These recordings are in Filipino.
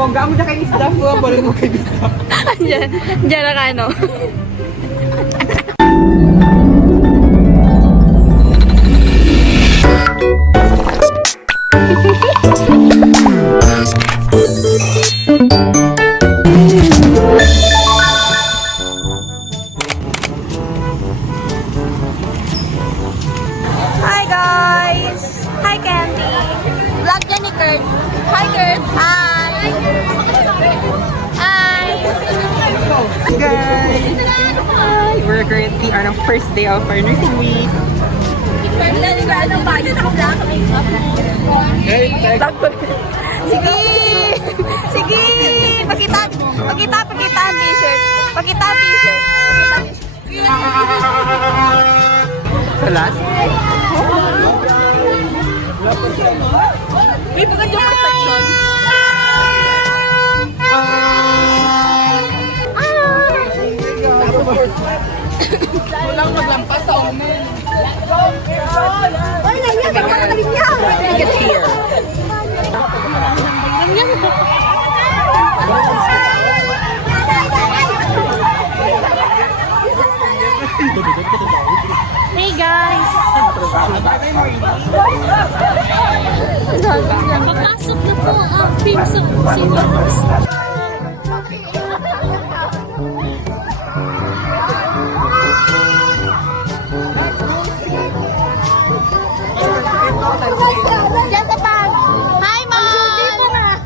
bongga mo na kay Miss Daffo, balik mo kay Miss Daffo. Diyan na ka, ano? Hi guys! Hi Candy! Vlog niya ni Kurt. Hi Kurt! Hi! Hi! Guys! Hi! We're currently on our first day of our nursing week. Sige! Sige! Pakita ang t-shirt. Pakita ang t-shirt. Sa last? Uy, maganda yung protection. Walang maglampas sa omen. Ay, nangyay! Pagkakatalim niya! Get here. Hey guys! Papasok na po ang film sa cinemas. Diyan sa pag! Hi, Mom!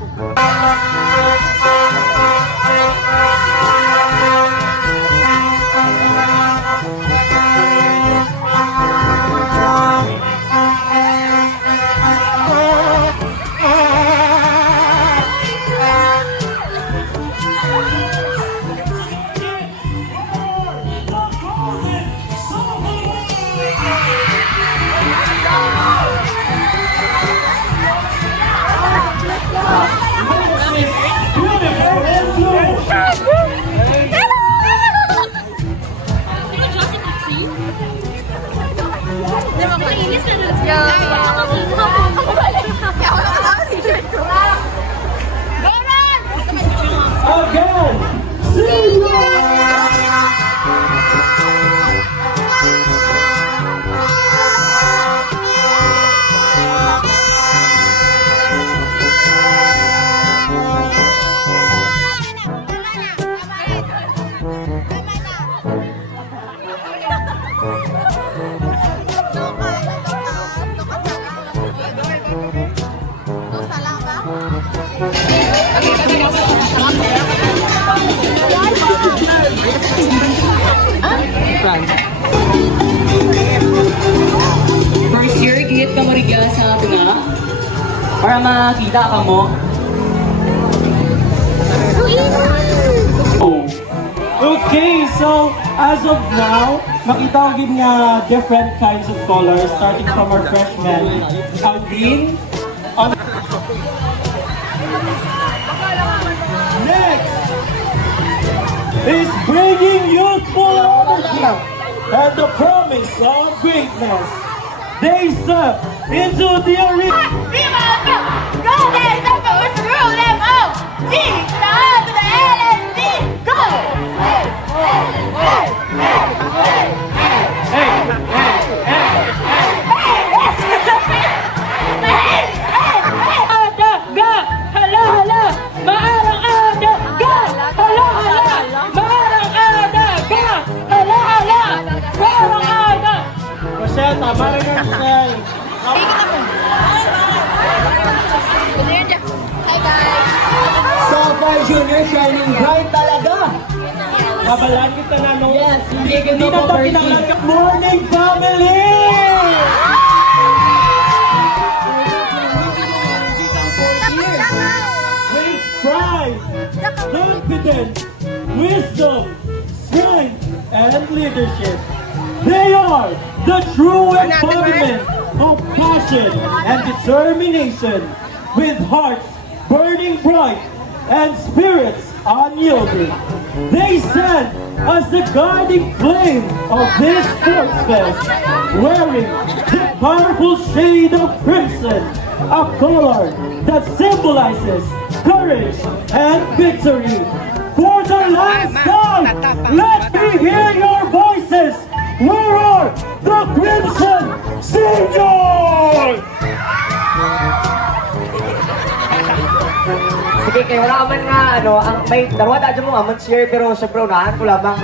Nainis ka na. Again! See you! First year, gihit ka marigya sa ato nga para makita ka mo. Okay, so as of now, makita ko gid nga different kinds of colors starting from our freshmen. Ang green, next is bringing youthful energy and the promise of greatness. They step into the arena. Rochelle, tama lang yan, Rochelle. Hi guys! Sophomore Junior shining bright talaga. Kabalaan kita na, no? Yes, hindi ka Hindi na ito kinalaga. Morning, family! With pride, confidence, wisdom, strength, and leadership. They are the true embodiment of passion and determination, with hearts burning bright and spirits unyielding. They stand as the guiding flame of this sports fest, wearing the powerful shade of crimson, a color that symbolizes courage, and victory. For the last time, let me hear your voices. Where are the Crimson Seniors? Sige, kayo wala man nga, ang may dalawa tayo mo nga, share pero syempre unahan ko lamang.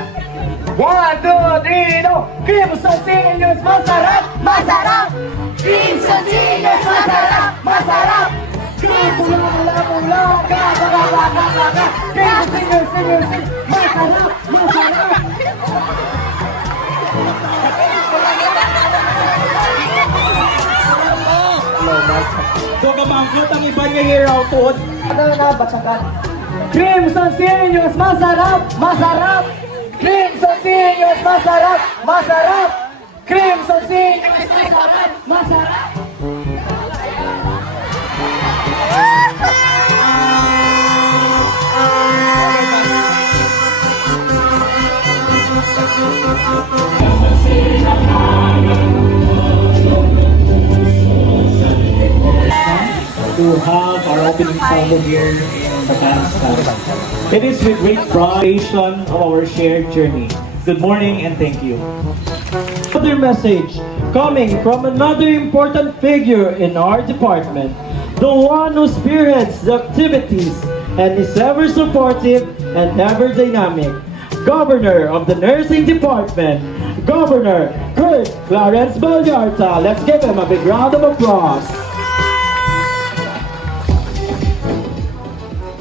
1, 2, 3, no! Crimson Seniors, masarap! Masarap! Crimson Seniors, masarap! Masarap! Crimson Seniors, masarap! Masarap! So kamangkot ang iba niya hero tuod. Ano na, batsakan? Crimson Seniors, masarap! Masarap! Crimson Seniors, masarap! Masarap! Crimson Seniors, masarap! Masarap! To have our opening solo here in the dance class. It is with great pride of our shared journey. Good morning and thank you. Another message coming from another important figure in our department, the one who spearheads the activities and is ever supportive and ever dynamic. Governor of the Nursing Department, Governor Kurt Clarence Vallarta. Let's give him a big round of applause.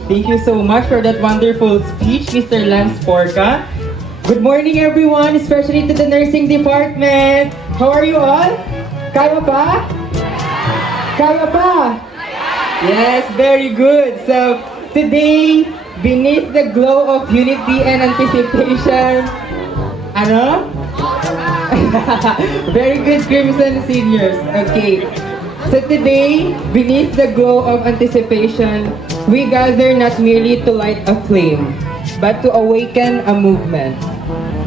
Thank you so much for that wonderful speech, Mr. Lance Porca. Good morning, everyone, especially to the nursing department. How are you all? Kaya pa? Kaya pa? Yes, very good. So, today, beneath the glow of unity and anticipation, ano? Very good, Crimson Seniors. Okay. So today, beneath the glow of anticipation, we gather not merely to light a flame, but to awaken a movement.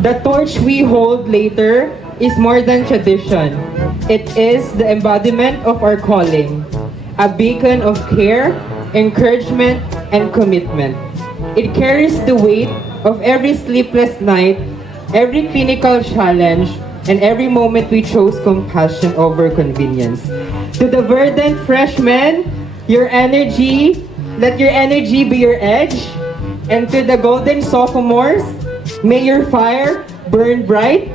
The torch we hold later is more than tradition. It is the embodiment of our calling, a beacon of care, encouragement, and commitment. It carries the weight of every sleepless night, every clinical challenge, and every moment we chose compassion over convenience. To the verdant freshmen, your energy, let your energy be your edge. And to the golden sophomores, may your fire burn bright.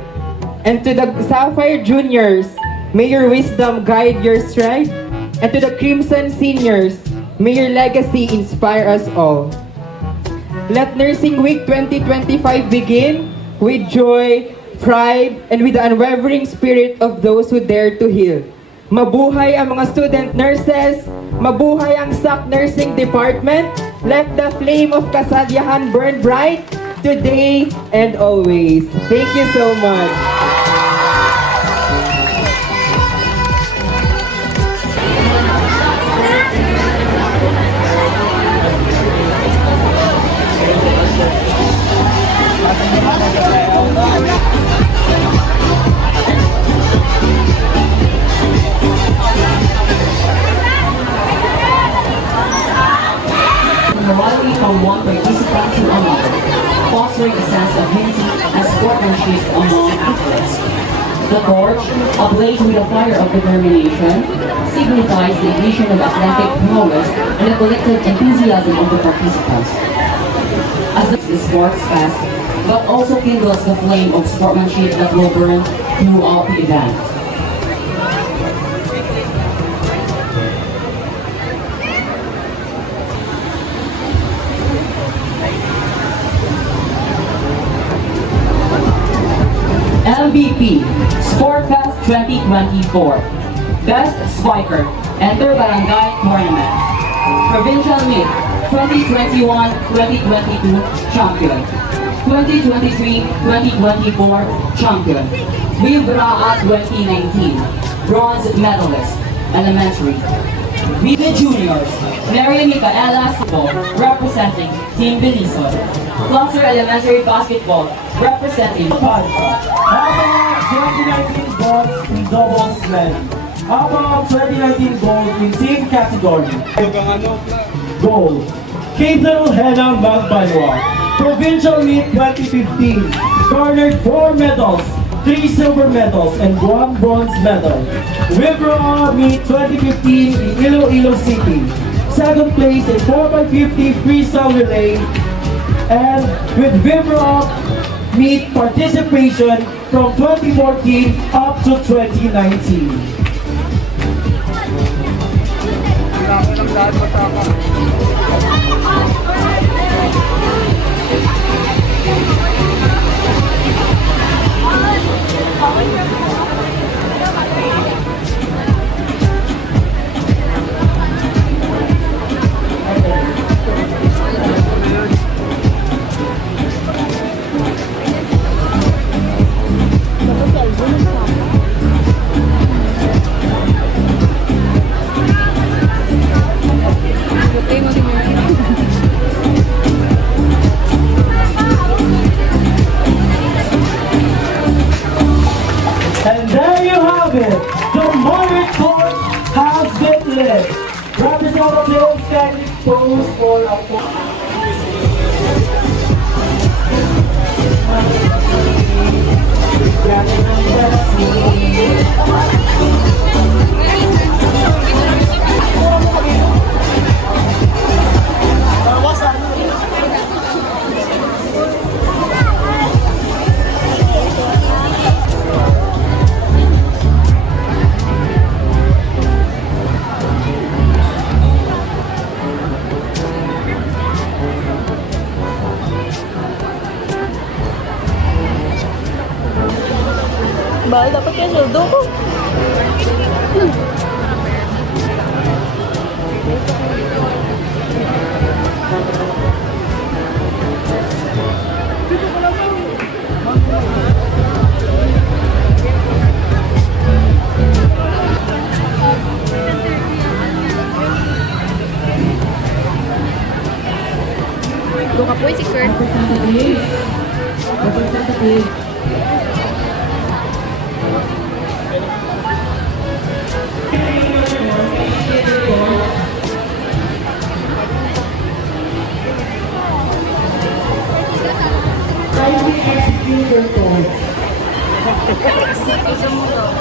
And to the sapphire juniors, may your wisdom guide your stride. And to the crimson seniors, may your legacy inspire us all. Let Nursing Week 2025 begin with joy, pride, and with the unwavering spirit of those who dare to heal. Mabuhay ang mga student nurses, mabuhay ang SAC Nursing Department. Let the flame of kasadyahan burn bright today and always. Thank you so much. Morality from one participant to another, fostering a sense of unity and sportsmanship among athletes. The torch, ablaze with the fire of determination, signifies the ignition of athletic prowess and the collective enthusiasm of the participants. As the sports fest, but also kindles the flame of sportsmanship that will burn throughout the event. MVP, Sportfest 2024. Best Spiker, Enter Barangay Tournament. Provincial Meet, 2021-2022 Champion. 2023-2024 Champion. Vibraa 2019, Bronze Medalist, Elementary. The Juniors, Mary Micaela Sibo, representing Team Belison. Cluster Elementary Basketball, representing How about 2019 gold in double slam? How about 2019 gold in team category? Gold. Hazel Hena Magbanwa. Provincial Meet 2015 garnered 4 medals, 3 silver medals, and 1 bronze medal. Wibra Meet 2015 in Iloilo City. Second place in 4x50 freestyle relay. And with Vibra Meet participation from 2014 up to 2019. And there you have it. The moderate court has been led. Representative standing pose for a Bahal dapat kaya sudo ko. Doon ka po si Kurt.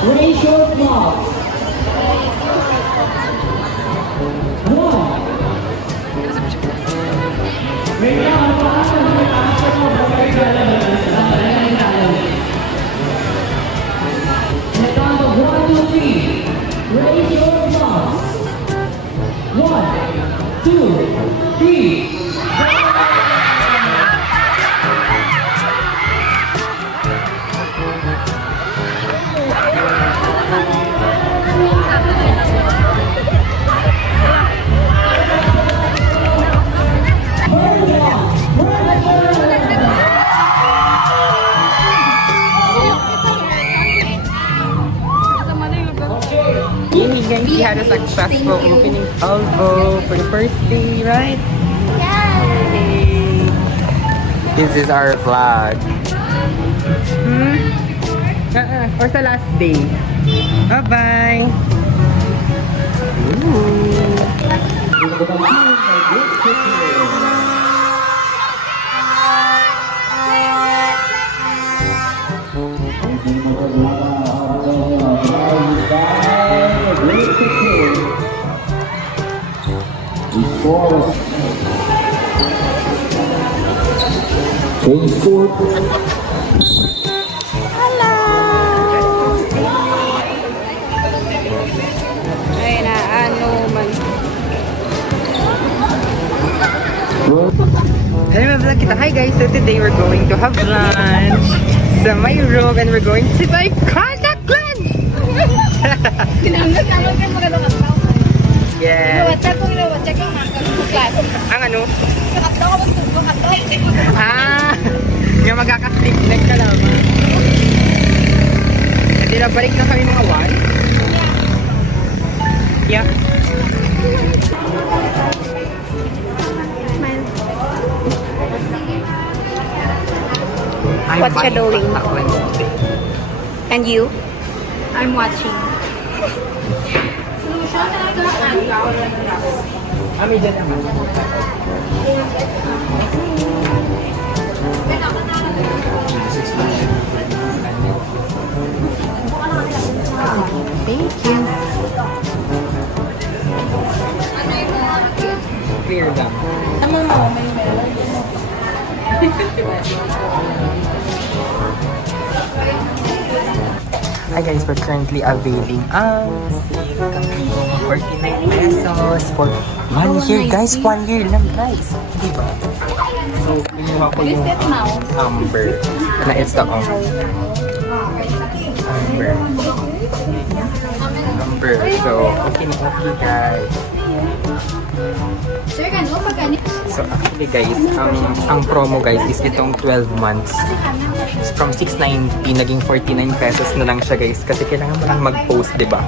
Raise your applause. 1. Netano, 1, 2, 3. Raise your applause. 1, 2, 3. Yay guys, we had a successful opening salvo for the first day, right? Yay! This is our vlog. Or sa last day. Bye-bye! Ay na, ano man. Hello, vlog kita. Hi guys, so today we're going to have lunch sa my room and we're going to buy contact lens! Kinamit naman kayo magandang tao. Yes! Iwatsa kong class. Ang ano? Nakatawa ko magtugtog ato. Nga magkaka-stick leg ka lang. Hindi na balik na kami mga 1. Yeah. What you doing? And you? I'm watching. Ami dyan naman. Thank you. Clear lang. Hi guys, we're currently availing ang sale kami 49 pesos for 1 year guys, 1 year lang guys, diba? So, kumuha ko yung Amber na ito oh. Amber, so okay na okay guys. So actually guys, ang promo guys is itong 12 months. From 690 naging 49 pesos na lang siya guys kasi kailangan mo lang mag-post, 'di ba?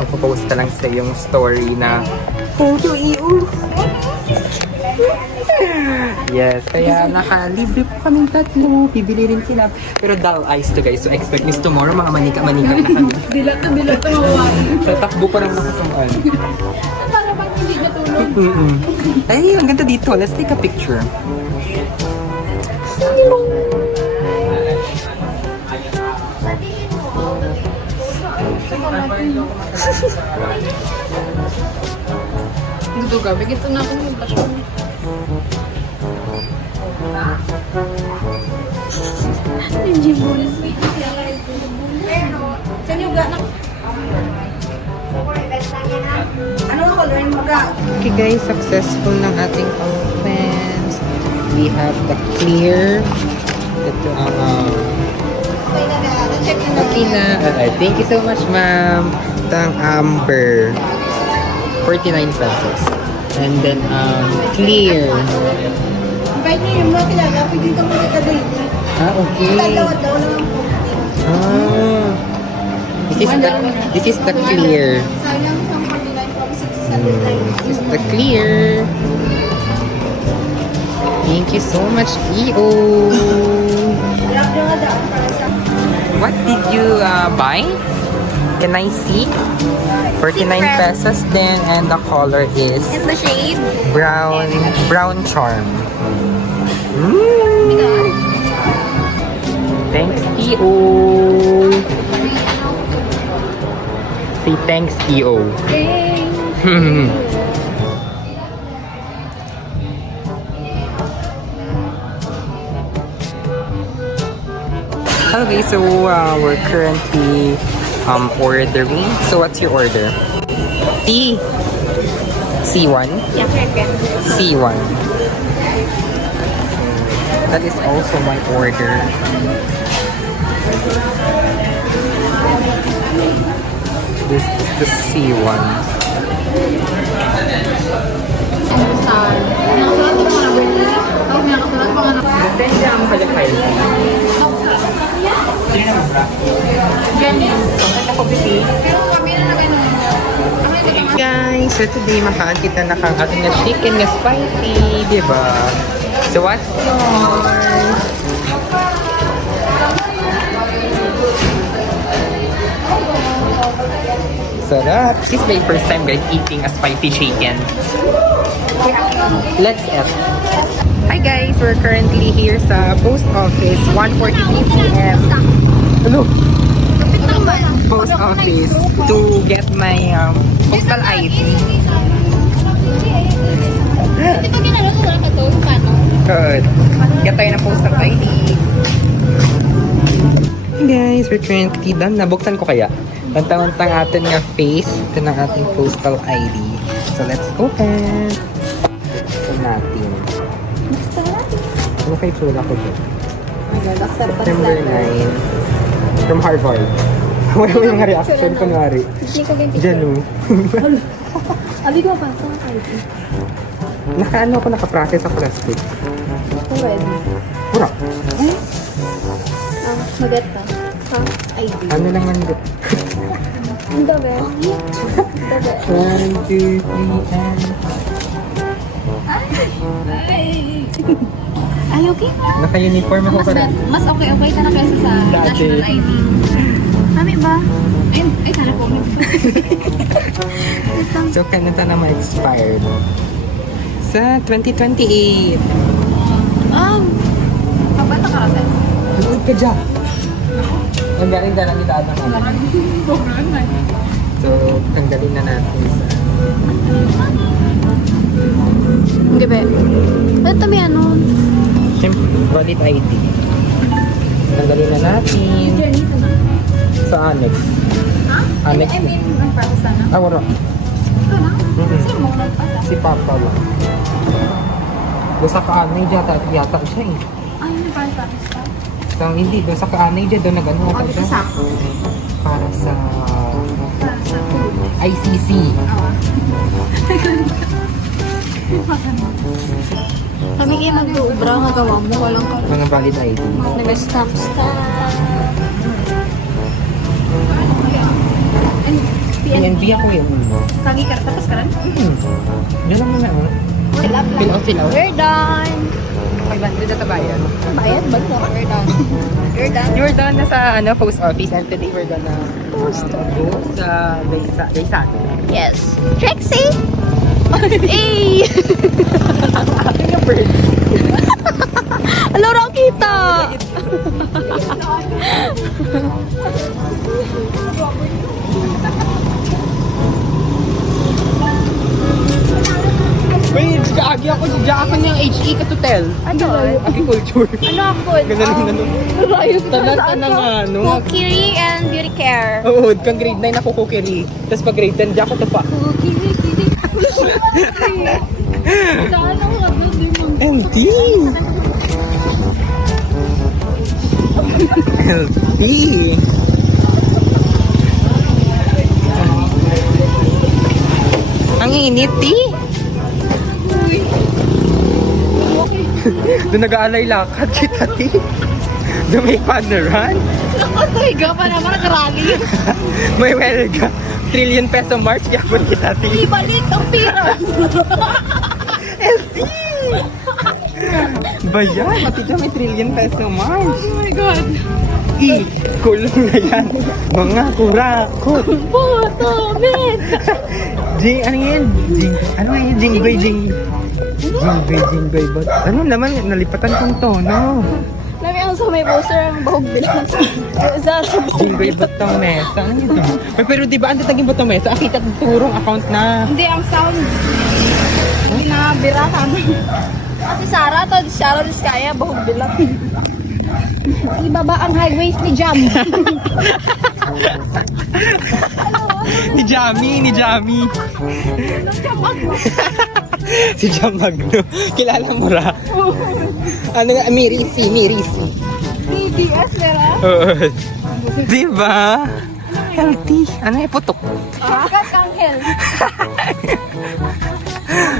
Magpo-post ka lang sa yung story na photo iyo. Yes, kaya nakalibre po kaming tatlo. Bibili rin sila. Pero dull eyes to guys. So expect this tomorrow mga manika-manika na kami. Bilat na mawawain. Tatakbo pa ng nakasumaan. Para bang hindi natulog. Ay, ang ganda dito. Let's take a picture. Dito gabi, ito na ako ng blasyon. Hindi mo. Saan yung gana? Okay guys, successful ng ating offense. We have the clear. Ito ang okay na. Thank you so much ma'am. Ito ang Amber. 49 pesos. And then clear. Invite niyo yung mga kilala. Pwede kang magkakadate. Okay. Dalawa-daw naman po. This is the clear. Sayang siyang 49 from 6 This is the clear. Thank you so much, EO. What did you buy? Can I see? 49 pesos then, and the color is In the shade. brown charm. Thanks, EO. Say thanks, EO. Okay, so we're currently ordering. So what's your order? C1? Yeah, chicken. C1. That is also my order. This is the C1. Nasend ang kalakay. Sino naman ba? Guys, so today makaan kita na kang ating na chicken na spicy, diba? So what's yours? Sarap! This is my first time guys eating a spicy chicken. Let's eat. Hi guys, we're currently here sa post office, 1:43 p.m. Hello! Post office to get my postal ID. Di ba ginano ko wala ka to? Paano? Good. Get tayo ng postal ID. Hey guys, we're currently done. Nabuksan ko kaya. Tantang-tantang atin nga face. Ito ng ating postal ID. So let's open. Buksan natin. Ano kayo tsula ko dito? September 9. From Harvard. Wala mo yung reaction kunwari. Hindi ko ganti. Diyan o. Abi ko pa sa ID. Nakaano ako nakaprocess ako last week. Already. Pura. Maganda. Ha? ID. Ano lang yan dito? Ang dabe. Dabe. 1, 2, 3, and... Ay, okay. Naka-uniform ako pa rin. Mas okay ka na kaysa sa Dati. national ID. Mami ba? Ay, sana po. So, kanita na ma-expired. sa 2028. Kabata ka rin. Lugod ka dyan. Ang galing na lang kita at So, tanggalin na natin sa... Hindi ba? Ito may ano. Siyempre, valid ID. Tanggalin na natin. Sa annex. Ha? Annex. I mean, ang process na. Ah, wala. Ito na? Sino mo nagpasa? Si Papa lang. Doon sa kaanay yata siya eh. Ay, yung process ka? So, hindi, doon sa kaanay dyan, doon nag-ano O, ka dito siya. sa Para sa Para sa food. ICC. Kami kayo mag-uubra nga gawa mo. Walang ka. Mga valid ID. Nag-stamp. PNB ako yun. Kagi ka, tapos ka rin? Diyan lang muna. Oh. Fill out. We're done. 500 na tabayan. Bayad ba ito? We're done. We're done. You were done na sa post office and today we're gonna go sa Laysan. Yes. Trixie! Hey! Hello, Rakita! Wait, kaagi ako. Diyan ako niyang HE katutel. Ano? Agriculture. Ano ako? Ganun. Tanan nga, no? Kukiri and beauty care. Oo, kang grade 9 ako kukiri. Tapos pag grade 10, diyan ako tapa. Kiri. Saan ako nagod din mo? LT! LT! Ang init, eh! Doon nag-aalay lakad kita, ti. Doon may paneran. Nakasayga pa naman nakarali. May welga. Trillion peso march, kaya po kita, ti. Ibalik ang pira. LT! Bayan, pati dyan may trillion peso march. Oh my God. Kulong na yan. Mga kurakot. Puto, men. Ano yan? Jinggoy. But ano naman, nalipatan kong tono. Lami ang sa may poster ang bahog bilang. Sa bahog Jinggoy Batang Mesa. Ano yun? Ay, pero di ba ang tataging Batang Mesa? Akita turong account na. Hindi, ang sound. Hindi na biratan. Kasi Sarah to, Sarah Diskaya, bahog bilang. Ibaba ang high waist ni Jam. Ni Jamie. Si Jam Magno. Kilala mo ra? Ano nga? Mirisi. BDS, Vera. Di ba? Healthy. Ano yung putok? Kat Anghel.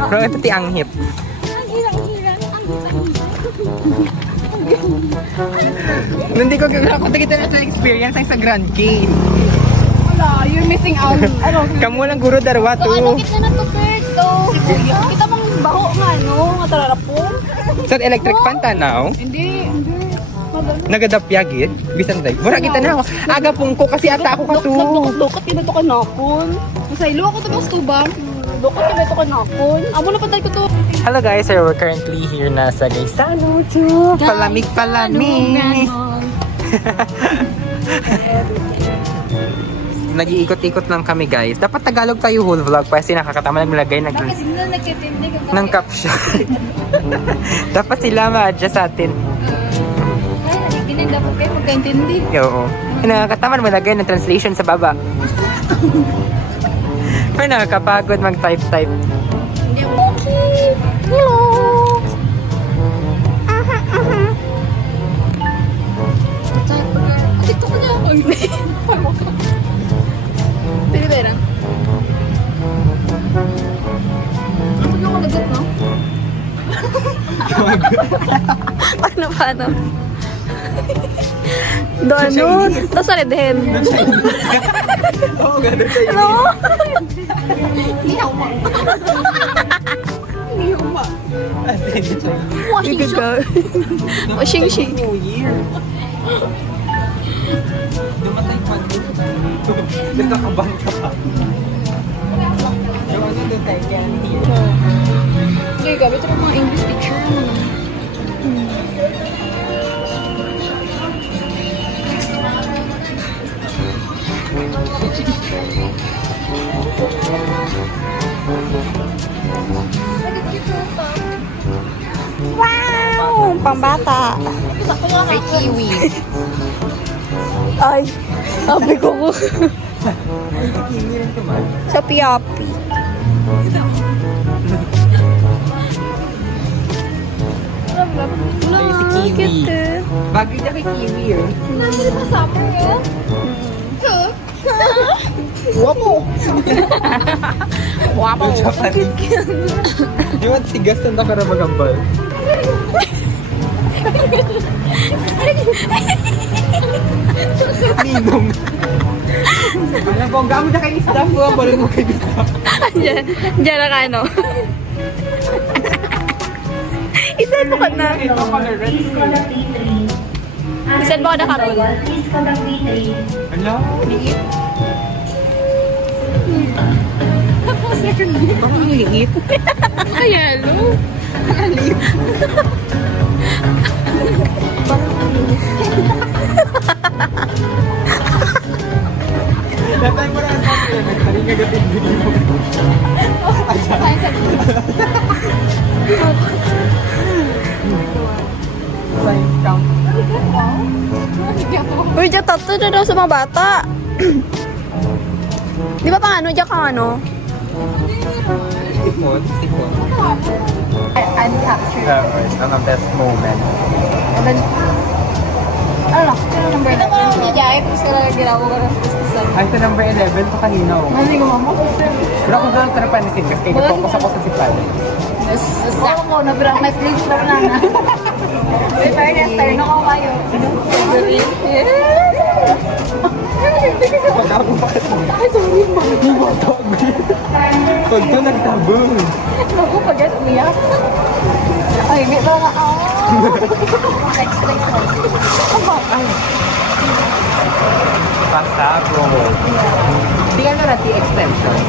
Pero ito ti anghit. Ang hirang-hirang. Hindi ko kita na sa experience ang sa Grand Case. Wala, you're missing out. Ano? Kamu lang guro darwa So, ano to. kita na to, Kurt? To, kita mong baho nga, no? Nga tararapong. Sa electric fan tanaw, Hindi. nagadapyagid. Bisan day. Mura kita na ako. Aga pong ko kasi ata ako kato. Dukot kita to kanakon. Sa ilo ako to mas tubang. Dukot kita to kanakon. Amo na patay ko to. Hello guys, so we're currently here na sa Gaisano to. Palamig. Nag-iikot-ikot lang kami guys. Dapat Tagalog tayo whole vlog kasi nakakatama naglagay Bakit sila nagtitindig ng caption. Dapat sila ma-adjust sa atin. Ay, hindi na dapat kayo magkaintindi. Oo. Nakakatama maglagay ng translation sa baba. Pero nakakapagod mag-type-type. Hindi. Okay. Hello. Dito ko niya ako. Pili ba na? Ano yung kalagot, no? Paano? Doon. Tapos sa red hen. Oo, gano'n tayo. Ano? Hindi ako ma. Hindi ako ma. Washing machine. Washing machine. New Year. Dumatay pa doon. Nagkakabang ka pa. Yung ano doon tayo, kaya here. Hindi, gabi ito mga English teacher. Wow! Pambata. May kiwi. Ay, sabi ko ko. Sa piyapi. Si kiwi. Bagay niya kay kiwi eh. Wapo! Wapo. Di ba tigas na nakarabagambal? Ninong. Alam ko, ang gamit na kay staff ko. Balik mo kay staff. Diyan na ka, ano? Isan mo ka na. Ito pala red. Isan mo ka na, Carol. Ano? Liit. Bakit ang liit? Kaya, lo. Datay mo na ang sabi yan. Nagtaling agating video mo. Science camp. Uy, diyan tatlo na daw sa mga bata. Di ba pang ano? Diyan kang ano? Sipon. Sipon. Uncaptured. Ang best moment. And then, ano lang? Sino number 11? Ito ko lang niya, kung sila ginawa ko ng pustisan. Ay, sa number 11 pa kanina. Oh. Hindi ko mamo. Pero ako doon tarapan ni Sid kasi nag-focus ako sa sipan. Sakto ko, nabirang Netflix ko na na. Si fairness, turn ako kayo. Pag-ako pa kasi. Ay, sorry. Pag doon nagtabong. Naku, pag-get niya. Ay, may ba nga ako? Next. Ay. Pasabo. Hindi ano na extension.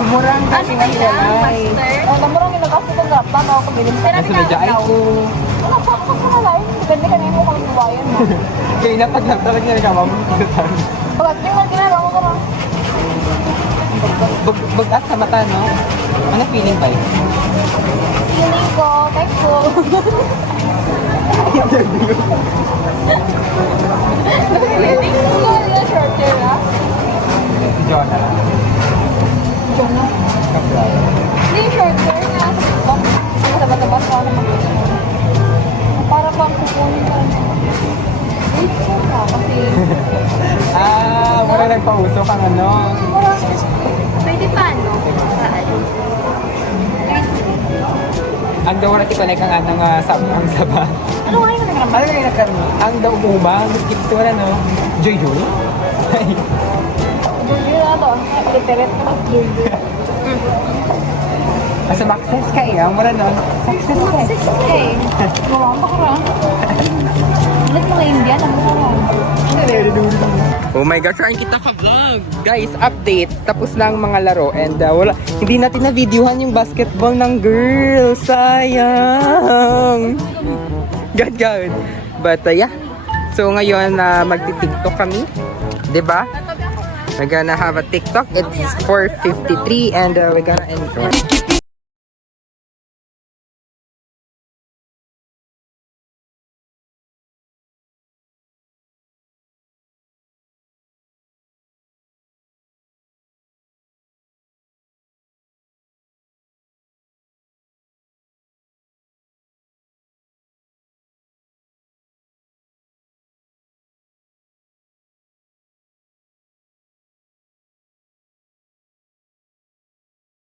Ang murang Ano kasi ba yan, naglalay. master? Oh, namurang yung nag-ask ko grab ba? Ako bilhin. Pero Nasa medya ay ko. Wala pa ako sa nalay. Ganda kanina mo kami buwayan mo. Kaya napaglantalag niya nagkama mo. Pagkat yung mga ginagawa mo ka lang. Bagat sa mata, no? Ano feeling ba yun? Feeling ko, text ko. Feeling ko, yung short hair, ha? Si Jonah. Jonah. Kapral. Hindi yung short hair nga sa TikTok. Mataba-taba sa ako naman. Para pang kukunin ka. Wait ko ka kasi... Mura nagpauso kang ano. Pwede pa, no? Ang daw na connect ang anong ang saba. Ano nga yung nagramdaman? Ano nga nagkaroon? Ang daw umang, skip to no? Joy Joy? Hindi na to. Literat ko na Jojo. Asa success ka eh. Ang mura nun. Success ka eh. Okay. Gumamba ka ra. Ulit mga Indian, ano ka ra? Oh my gosh, trying kita ka-vlog! Guys, update. Tapos na ang mga laro and wala, hindi natin na-videohan yung basketball ng girl. Sayang! God. But yeah. So ngayon, magti-tiktok kami. Diba? We're gonna have a TikTok. It's 4:53 and we're gonna enjoy.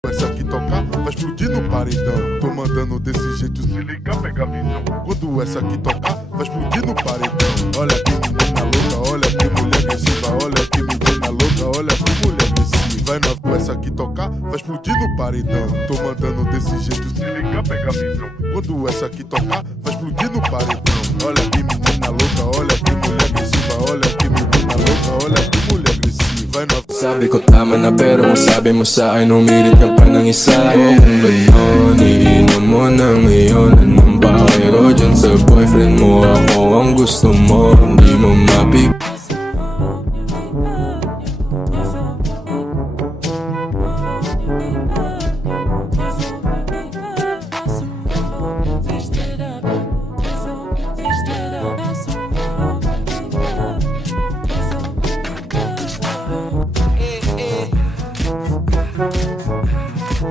Essa aqui tocar, vai explodir no paredão. Tô mandando desse jeito, se liga, pega a visão. Quando essa aqui tocar, vai explodir no paredão. Olha que menina louca, olha que mulher agressiva. Olha que menina louca, olha que mulher agressiva. Vai na essa aqui tocar, vai explodir no paredão. Tô mandando desse jeito, se liga, pega a visão. Quando essa aqui tocar, vai explodir no paredão. Olha que menina menina louca, olha que mulher agressiva, olha que menina louca, olha que mulher agressiva. É nova. Sabi ko tama na pero ang sabi mo sa akin humirit ka pa ng isa. Kung ganon, iinom mo na ngayon. Anong pakiro dyan sa boyfriend mo? Ako ang gusto mo, hindi mo mapip.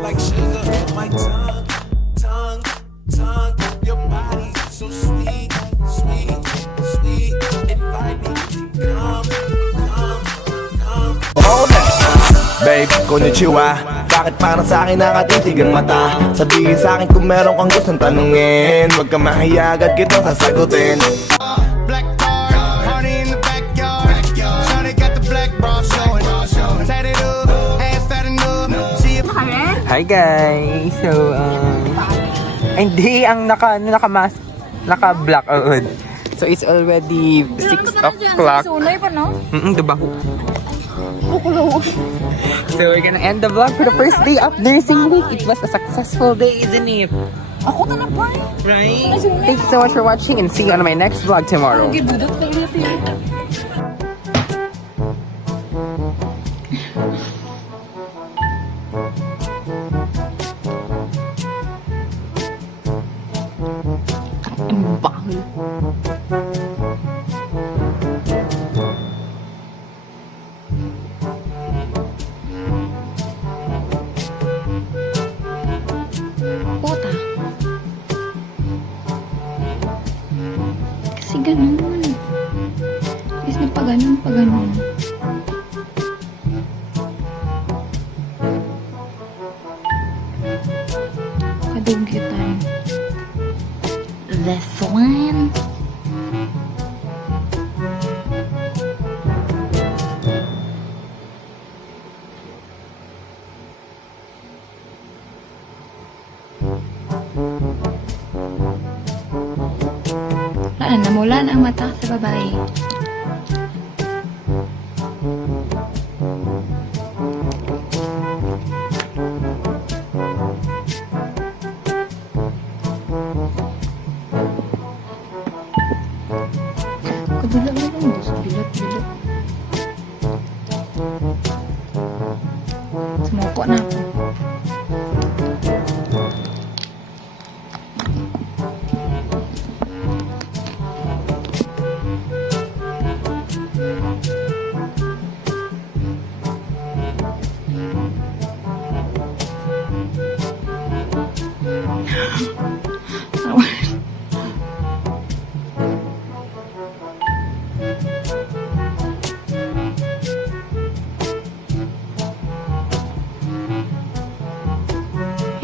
Like sugar on my tongue, tongue, tongue. Your body so sweet, sweet, sweet. Invite me to come, come, come. Babe, konnichiwa. Bakit parang sa'kin nakatitig ang mata? Sabihin sa'kin kung meron kang gustong tanungin. Huwag ka mahiya, agad kitang sasagutin. Black car, party in the backyard. Shawty got the black bra showing. Tatted up, ass fat enough. See you. Hi guys! So, hindi ang naka-mask, naka-black, So, it's already 6 o'clock. Sunay pa, no? Diba? So, we're gonna end the vlog for the first day of nursing week. It was a successful day, isn't it? Ako ka na pa. Right? Thank you so much for watching and see you on my next vlog tomorrow. Gibudot ka ulit yun. Ang bakal. Puta. Kasi ganun. Is na pa ganun, pa ganun. Kadugyo tayo. This one. Namula na ang mata sa babae. Kabila mo lang, bilat-bilat. Sumoko na ako.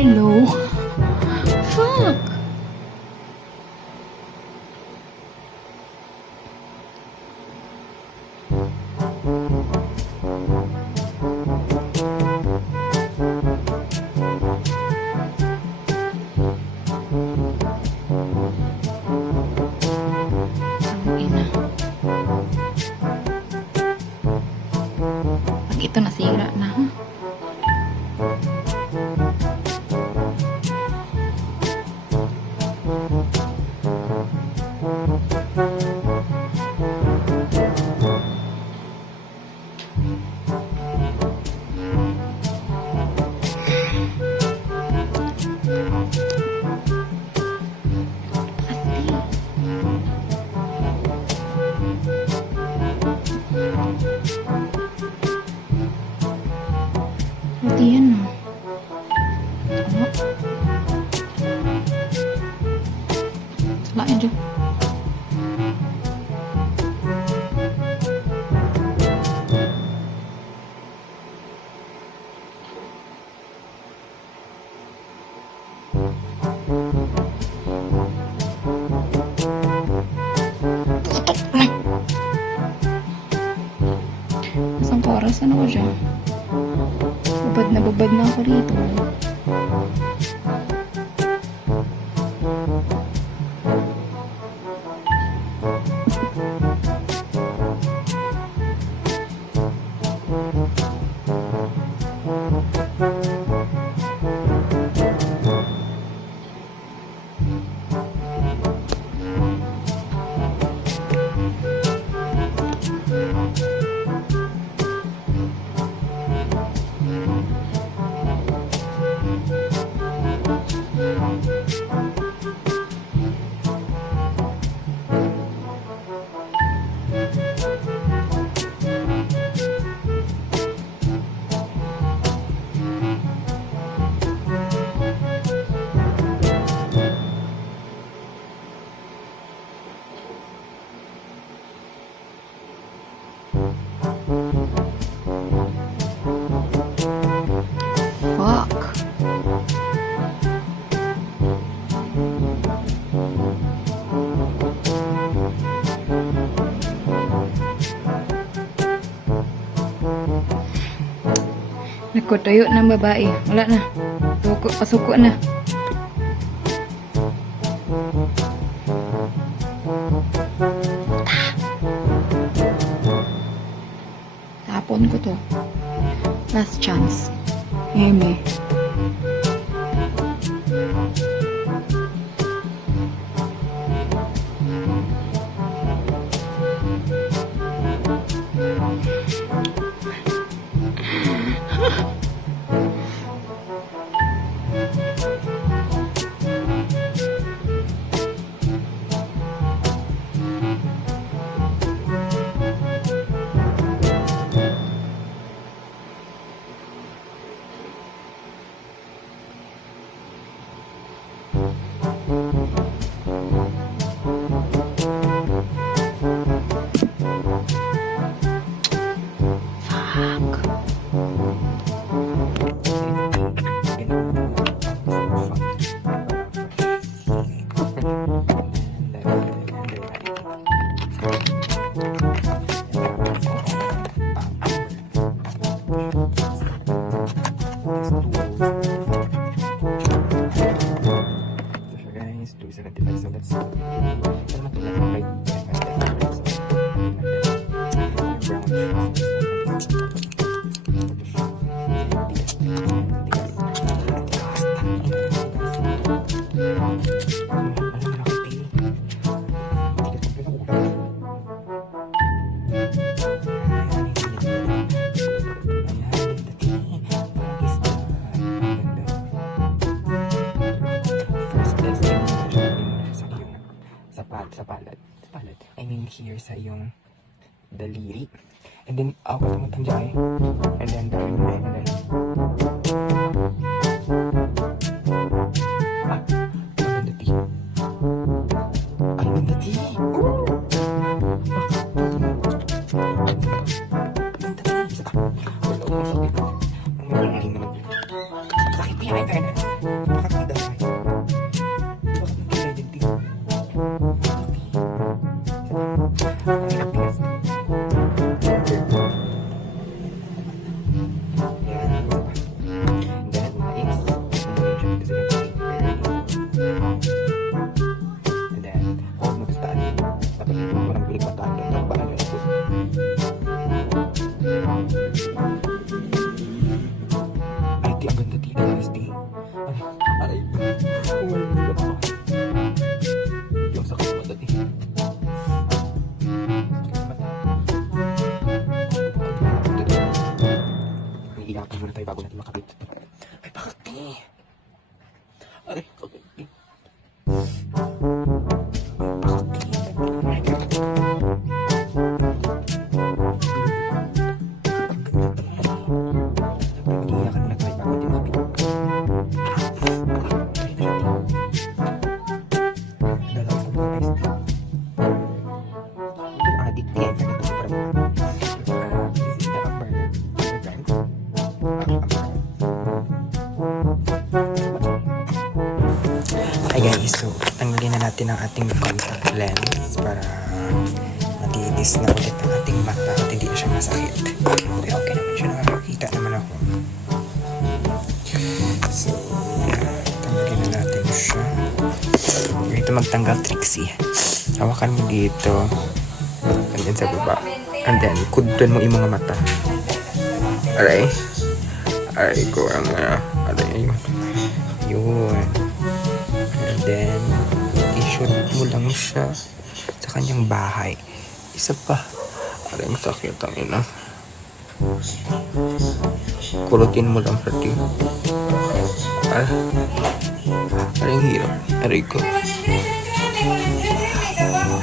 Hello? Fuck! Ang ina. Pag ito nasira na, ha? Buti yan, no? Tama. Salain dyan. Isang oras, ano ko siya? Babad na ako rito. Naku, tuyo ng babae. Wala na. Pasuko na. Tapon ko to. Last chance. Amy. sa palad. I mean here sa iyong daliri. And then ako tumatandya and then dahil mo and then ang ganda ti. Ang ganda ti. Sakit niya ay kaya na. Pakakita na. Iiyakan muna tayo bago natin makabit. Ay, bakit di? Ay, bakit di? Iiyakan muna tayo bago natin makabit. Dalawang sa mga guys. Adik di ay ganito sa parang this is the upper guys. Okay guys, so tanggalin na natin ang ating contact lens para malinis na ulit ang ating mata at hindi na siya masakit. Pero okay naman siya, nakakakita naman ako. So, tanggalin na natin siya. Dito magtanggal Trixie. Hawakan mo dito. And then sa baba. And then, kudton mo yung mga mata. Aray. Aray ko ang aray yun. Yun. And then, i-shoot mo lang siya sa kanyang bahay. Isa pa. Aray, masakit ang ina. Kurutin mo lang sa tiyo. Aray, ang hirap. Aray ko.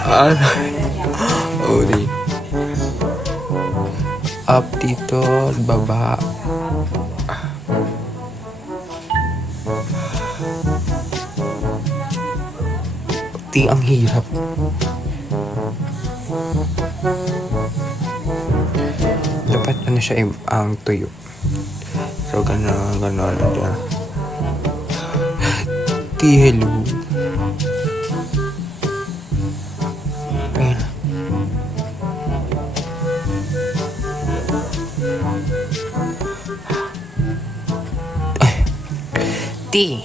Aray. Oh, di. Up dito, baba. Di, ang hirap. Dapat ano siya ang tuyo. So, gano'n. Di, hello. Ayan. Ti.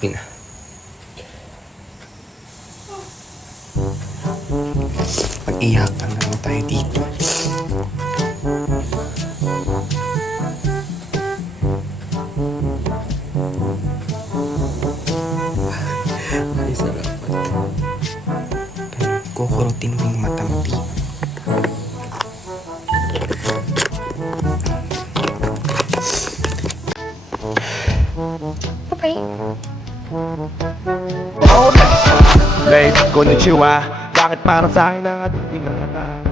Pina. Pag-iyakan na lang tayo dito. Ay, salamat. Kukurutin mo yung mata mo, Ti. Okay. Babe, konnichiwa. Bakit parang sa akin ang ating mata?